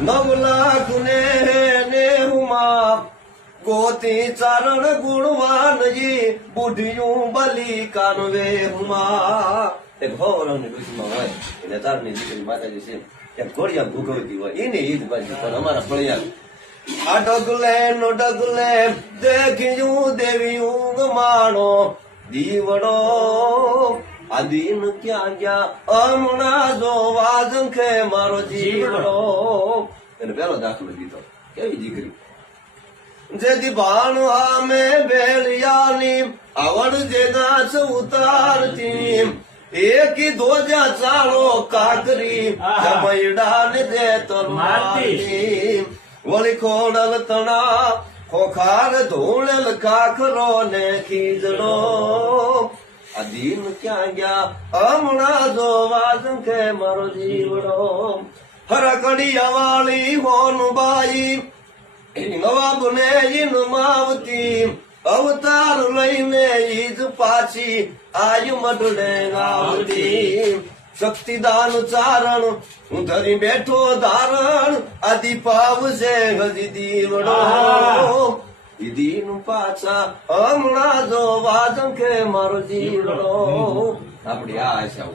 9 લાખ ને 90 ગોતી ચારણ ગુણવાનજી બુઢિયું બલી કાનવે હુમા. એક ભવરની ડુસમાં હોય એને ચારની દીકરી માતાજી છે એક ઘોડિયા ભૂગવતી હોય એની ઈદ બાજુ પણ અમારા ફળિયા આ ડગલે નો ડગલે દેખ્યું દેવ્યું માણો દીવડો આ દિન ક્યાં ગયા હમણાં જોવા ઝંખે મારો જીવડો. એને પેલો દાખલો દીધો કેવી દીકરી જેથી ભાણ આમે બેલિયાની આવડ જે નાચ ઉતારતી એકી ધોજા ચાલો કાકરી જમૈડા ને દે તલવારી વળી ખોડલ તણા ખોખાર ધોળેલ કાખરો ને ખીજડો આ દિન ક્યાં ગયા હમણાં જોવા ઝંખે મારો જીવડો. હરકડિયા વાળી હોનબાઈ નવાબ ને ઈન માવતી અવતાર લઈને ઈજ પાછી આયુ મઢડે આવતી. શક્તિદાન ચારણ હું ધરી બેઠો ધારણ આદિ પાવશે હજી દીવડો દીન પાછા હમણાં જોવા ઝંખે મારો જીવડો. આપડી આ આશા